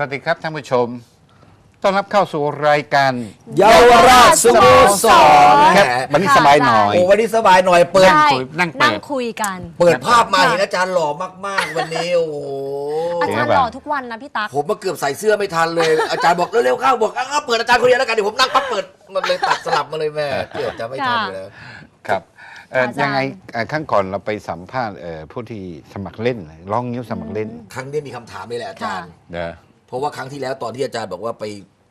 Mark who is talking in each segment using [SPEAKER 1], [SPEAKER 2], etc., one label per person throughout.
[SPEAKER 1] สวัสดีครับท่านผู้ชม ต้อนรับเข้าสู่รายการ
[SPEAKER 2] เยาวราชสโมสรครับ
[SPEAKER 1] วันนี้สบายหน่อย โอ
[SPEAKER 2] ้วันนี้สบายหน่อยเปิด
[SPEAKER 3] นั่งใช่คุยนั่งเปิด นั่งคุยกัน
[SPEAKER 2] เปิดภาพมาค่ะ เห็นอาจารย์หล่อมากๆ วันนี้โอ้โห
[SPEAKER 3] อาจารย์เจ๊หป่ะล่อทุกวันนะพี่ตั๊ก
[SPEAKER 2] ผมมาเกือบใส่เสื้อไม่ทันเลย อาจารย์บอกเร็วๆเข้าบอกอ้าวเปิดอาจารย์คนเดียวแล้วกันเดี๋ยวผมนั่งปั๊บเปิดมันเลยตัดสลับมาเลยแม่เกือบจะไม่ทันอยู่แล้ว
[SPEAKER 1] ครับเอ่ออาจารย์ ยังไงเอ่อข้างก่อนเราไปสัมภาษณ์เอ่อผู้ที่สมัครเล่นร้องนิ้วสมัครเล่น
[SPEAKER 2] ครั้งนี้มีคำถามเลยแหละอาจารย์เด้อ เพราะว่าครั้งที่แล้วตอนที่อาจารย์บอกว่าไป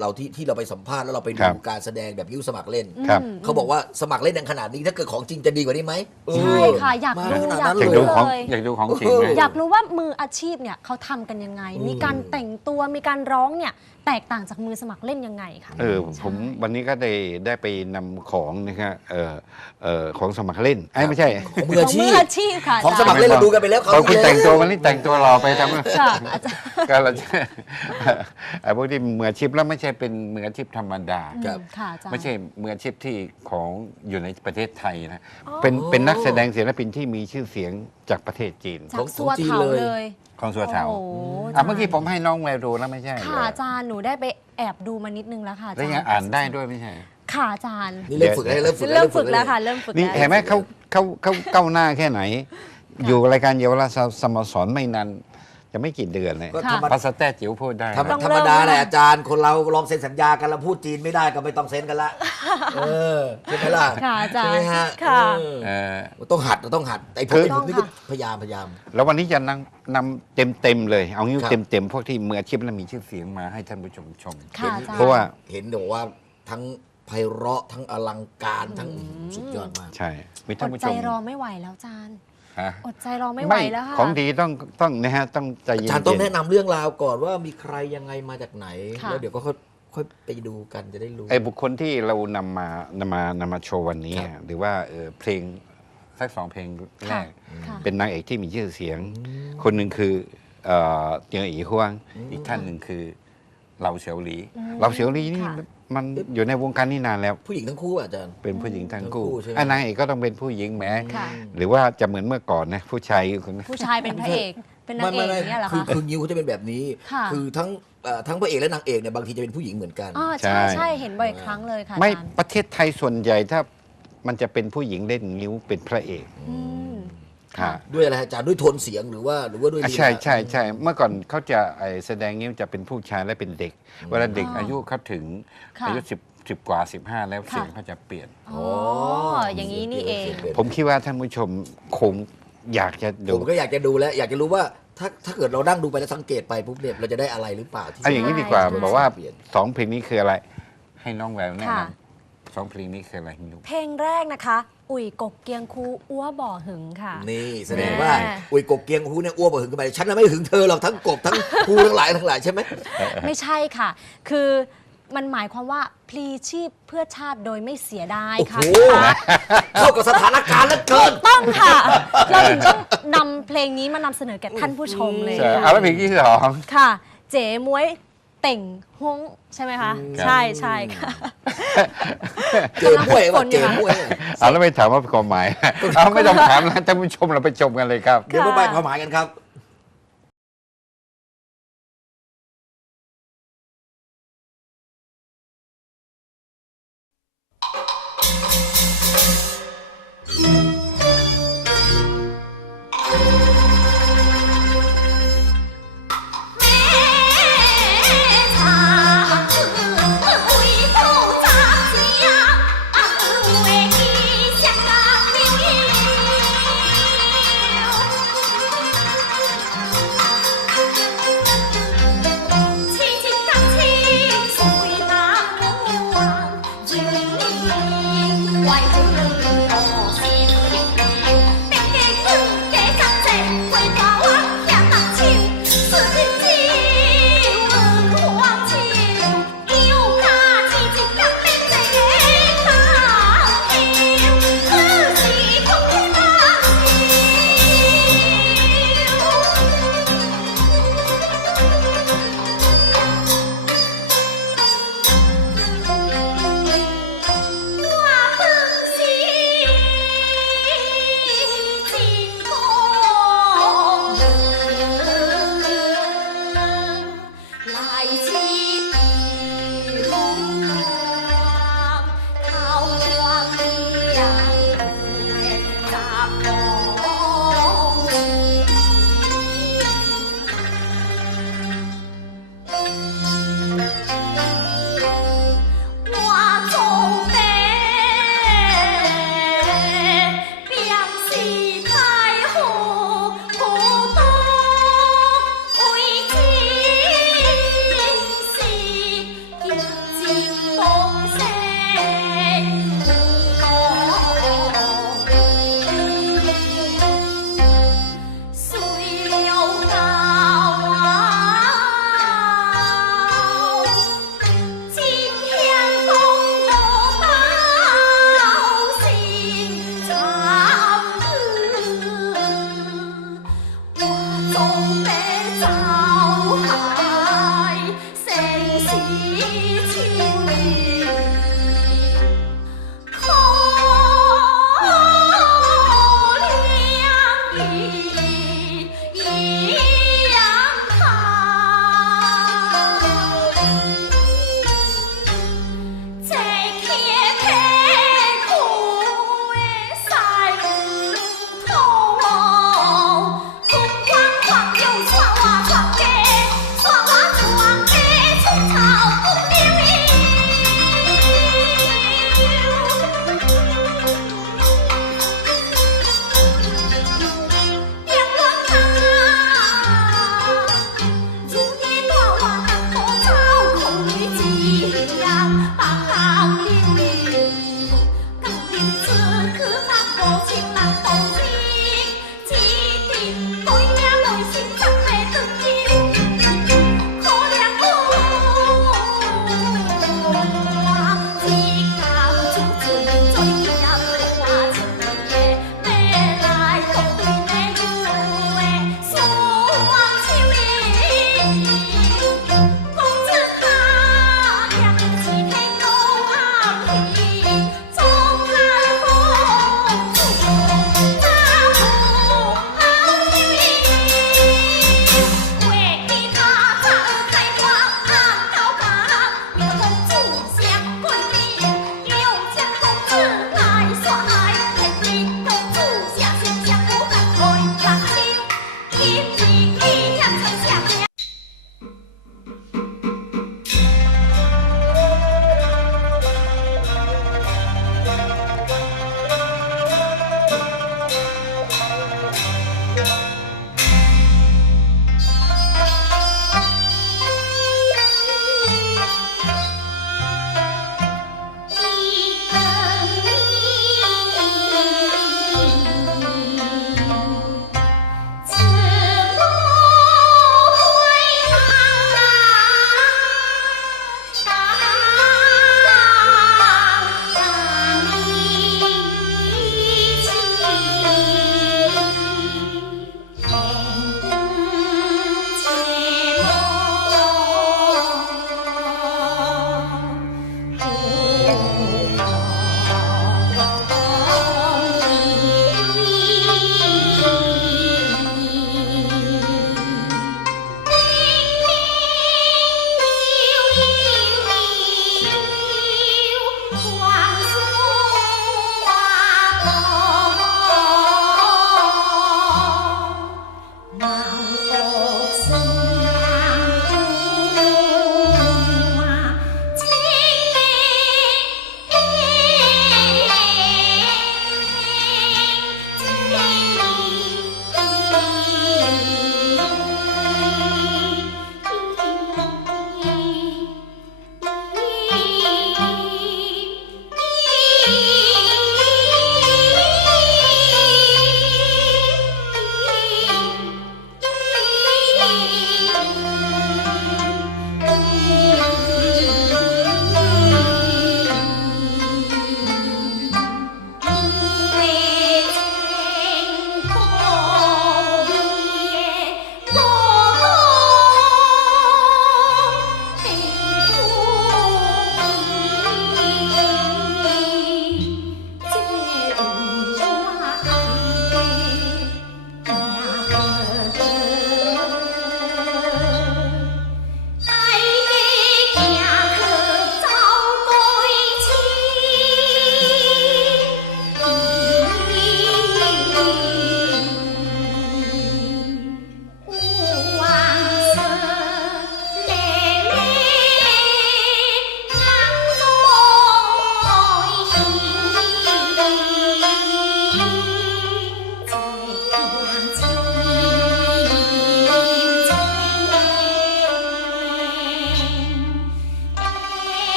[SPEAKER 2] เราที่ที่เราไปสัมภาษณ์แล้วเราไปครัดูบการแสดงแบบยิ้วสมัครเล่น ครับ อืมเขาบอกว่าสมัครเล่นในขนาดนี้ถ้าเกิดของจริงจะดีกว่านี้ไหม
[SPEAKER 3] ใช่ค่ะอยากมารู้ขนาดอยาก
[SPEAKER 1] นั้นอยากเลดูยของเลย อยากดูของจริงไหม
[SPEAKER 3] อยากรู้ว่ามืออาชีพเนี่ยเขาทำกันยังไงอืมมีการแต่งตัวมีการร้องเนี่ยแตกต่างจากมือสมัครเล่นยังไงคะ
[SPEAKER 1] เออผมวันนี้ก็ได้ได้ไปนำของนะครับเอ่อเอ่อของสมัครเล่นไอ้ยไม่ใช่
[SPEAKER 2] ของมืออาชีมืพออาชีพค่ะของสมัครเล่นเราดูกันไปแล้วตอ
[SPEAKER 1] นเขาคุณดูแต่งตัวแล้ววันนี้แต่งตัวรอไปทำค่ะอาจารย์ ก็เราจะ ไอ้พวกที่มืออาชีพแล้วไม่ใช่เป็นมืออาชีพธรรมดา ครับ ค่ะอาจารย์ไม่ใช่มืออาชีพที่ของอยู่ในประเทศไทยนะ อ๋อเป็นเป็นนักแสดงศิลปินที่มีชื่อเสียงจากประเทศจีน
[SPEAKER 3] จาขกองสัวจีนเถาเลยเลย
[SPEAKER 1] ของสัวเถาโอ้โหอะเมื่อกี้ผมให้น้องแววดูแล้วไม่ใช่เหรอ
[SPEAKER 3] ค่ะอาจารย์หนูได้ไปแอบดูมานิดนึงแล้วค่ะอ
[SPEAKER 1] าแล้วจารยังย์อ่านได้ด้วยไม่ใช่
[SPEAKER 3] ค่ะอาจารย์
[SPEAKER 2] นี่เริ่มฝึกแล้วเริ่มฝึก
[SPEAKER 3] เริ่มฝึกแล้วค่ะ เริ่มฝึกนี่แล้
[SPEAKER 1] วเห็นไหมเขาเขาเขาก้าวหน้าแค่ไหน อยู่รายการเยาวราชสโมสรไม่นาน จะไม่กี่เดือนเลยก็ธรรมภาดาษาแต้จิ๋วพูดได้
[SPEAKER 2] ธรรมต้องธรรมดาเริ่มแหละแล้วอาจารย์คนเราลองเซ็นสัญญากันแล้วพูดจีนไม่ได้ก็ไม่ต้องเซ็นกันละเออใช่ไหมล่ะ
[SPEAKER 3] ค่ะอาจารย์ใช่ไหมฮะ
[SPEAKER 2] ค่ะ เออเออต้องหัดต้องหัดไอ้พวกคือ ไอ้ผมนี่ก็ต้องค่ะพยายามพยายาม
[SPEAKER 1] แล้ววันนี้จะนำนำเต็มเต็มๆเลย เอางี้ครับ เต็มเต็มๆพวกที่มืออาชีพและมีชื่อเสียงมาให้ท่านผู้ชมชม
[SPEAKER 3] ค่ะอาจารย์ เพ
[SPEAKER 2] ราะว่าเห็นบอกว่าทั้งไพเราะทั้งอลังการทั้งสุดยอดมาก
[SPEAKER 1] ใช่
[SPEAKER 3] มีอท่านดผู้ใจชมรอไม่ไหวแล้วอาจารย์ ฮะอดใจรอไม่ไหวแล้วค่ะ ข
[SPEAKER 1] องดีต้องต้องนะฮะต้องใจเย็นอาจ
[SPEAKER 2] ารย์ต้องแนะนำเรื่องราวก่อนว่ามีใครยังไงมาจากไหน ค่ะ แล้วเดี๋ยวก็ค่อยค่อยไปดูกันจะได้รู้
[SPEAKER 1] ไอ้บุคคลที่เรานำมานำมานำมาโชว์วันนี้ครับหรือว่าเออเพลงสักสองเพลงแรค่ะก ค่ะ เป็นนางเอกที่มีชื่อเสียง คนหนึ่งคือเอ่อเตียงอีฮวง อีกท่านหนึ่งคือเหลาเฉียวหลีอืมเหลาเฉียวหลีนี่ค่ะ มันอยู่ในวงการนี่นานแล้ว
[SPEAKER 2] ผู้หญิงทั้งคู่อะอาจารย์
[SPEAKER 1] เป็นผู้หญิงทั้งคู่ทั้งคู่ใช่ไหมไอ้นางเอกก็ต้องเป็นผู้หญิงแหม้ค่ะ หรือว่าจะเหมือนเมื่อก่อนนะผู้ชายคนน
[SPEAKER 3] ั้น ผู้ชายเป็นพระเอกเป็นนางเอกอย่างเงี้ยเหรอคือ
[SPEAKER 2] คะ คือนิ้วเขาจะเป็นแบบนี้ค่ะ อทั้งเอ่อทั้งพระเอกและนางเอกเนี่ยบางทีจะเป็นผู้หญิงเหมือนกัน
[SPEAKER 3] อ๋อใช่ใช่เห็นบ่อยครั้งเลยค่ะอา
[SPEAKER 1] ไม่จารย์ประเทศไทยส่วนใหญ่ถ้ามันจะเป็นผู้หญิงเล่นนิ้วเป็นพระเอก อื
[SPEAKER 2] ม ค่ะด้วยอะไรอาจารย์ด้วยโทนเสียงหรือว่าหรือว่าด้วยอะลีลา ใ
[SPEAKER 1] ช่ใช่ใช่เมื่อก่อนเขาจะไอ้แสดงนิ้วจะเป็นผู้ชายและเป็นเด็ก เวลาเด็กอ๋อออายุเขาถึงค่ะอายุสิบสิบกว่าสิบห้าแล้วค่ะ เสียงเขาจะเปลี่ยน
[SPEAKER 3] อ๋ออย่างนี้นี่เอง
[SPEAKER 1] ผมคิดว่าท่านผู้ชมคงอยากจะดู ผม
[SPEAKER 2] ก็อยากจะดูแล้ว อยากจะรู้ว่าถ้าถ้าเกิดเรานั่งดูไปแล้วสังเกตไปปุ๊บเนี่ยเราจะได้อะไรหรือเปล่าที่
[SPEAKER 1] เอาอย่างนี้ดีกว่า ใช่ บอกว่าเปลี่ยน สองเพลงนี้คืออะไร ให้น้องแววแนะนค่ะำสองเพลงนี้คืออะไรไม่รู้
[SPEAKER 3] เพลงแรกนะคะ อุ่ยกกเกียงคูอ้วบ่อหึงค่ะ
[SPEAKER 2] นี่แสดงว่า แน่ อุยกบเกียงฮูเนี่ยอ้วบหึงกันไปฉันน่ะไม่หึงเธอหรอกทั้งกบทั้งฮูทั้งหลายทั้งหลายใช่ไหม
[SPEAKER 3] ไม่ใช่ค่ะ คือมันหมายความว่าพลีชีพเพื่อชาติโดยไม่เสียดายโอ้โหค่ะ
[SPEAKER 2] เข้ากับสถานการณ์แล้วเกิน
[SPEAKER 3] ต้องค่ะ เราถึงต้องนำเพลงนี้มานำเสนอแก่ท่านผู้ชมเลยใช่
[SPEAKER 1] ค่ะ เอาแล้วเพลงที่สอง
[SPEAKER 3] ค่ะ เจ๋มวย เต่งฮวงใช่ไหมคะ ใช่ใช่ค่ะ
[SPEAKER 2] เจอมวยว่ะเจอมวย
[SPEAKER 1] เอาแล้วไม่ถามว่าความหมายเอาไม่ต้องถามแล้วท่านผู้ชมเราไปชมกันเลยครับ
[SPEAKER 2] เดี๋ยวมาใบความหมายกันครับ white.